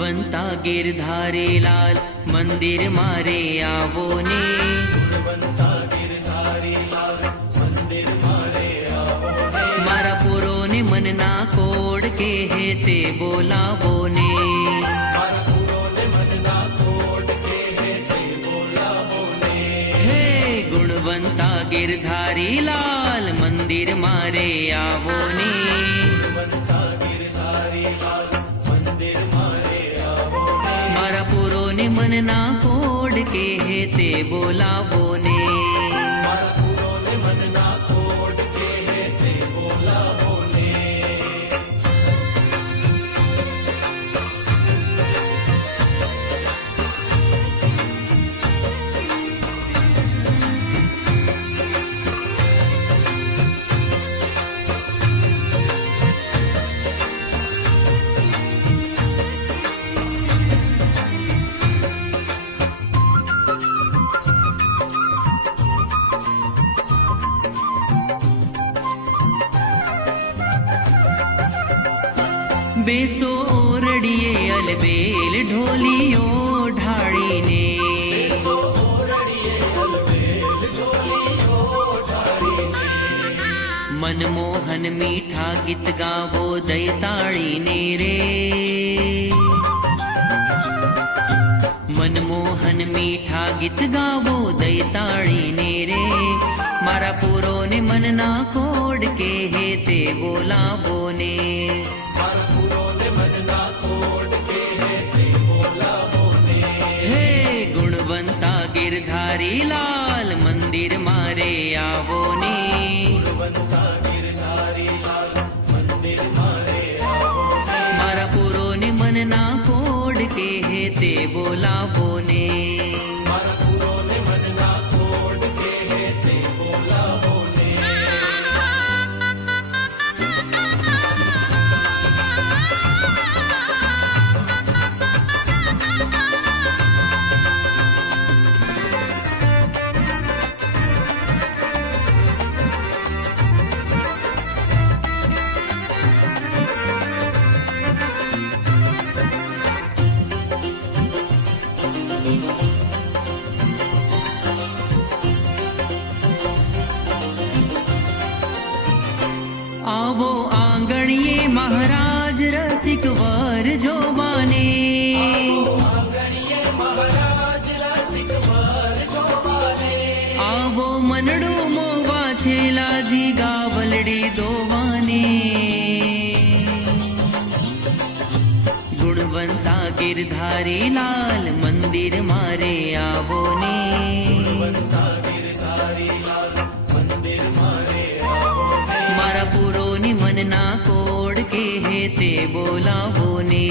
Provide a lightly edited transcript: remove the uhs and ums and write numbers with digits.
ગુણવંતા ગિરધારી લાલ મંદિર મારે આવો ને મારા પુરોને મનના કોડ કે હે તે બોલાવો ને હે ગુણવંતા ગિરધારી લાલ મંદિર મારે આવો ને મારા પુરોને મનના કોડ કે હે તે બોલાવો ને બેસો ઓરડીએ અલબેલ ઢોલીઓ ઢાળીને મનમોહન મીઠા ગીત ગાવો દયતાળીને રે મનમોહન મીઠા ગીત ગાવો દયતાળીને રે મારા પુરોને મનના કોડ કે હે તે બોલાવો ને ગુણવંતા ગિરધારી લાલ મંદિર મારે આવો ને મારા પુરોને મનના કોડ કે હે તે બોલાવો ને આવો આંગણીએ મહારાજ રસિક વર જોવાને આવો મનડું મોવા છેલાજી ગાવલડી દોવાને ગુણવંતા ગિરધારી લાલ મંદિર મારે આવો ને મારા પુરોની મનના કોડ કે હે તે બોલાવો ને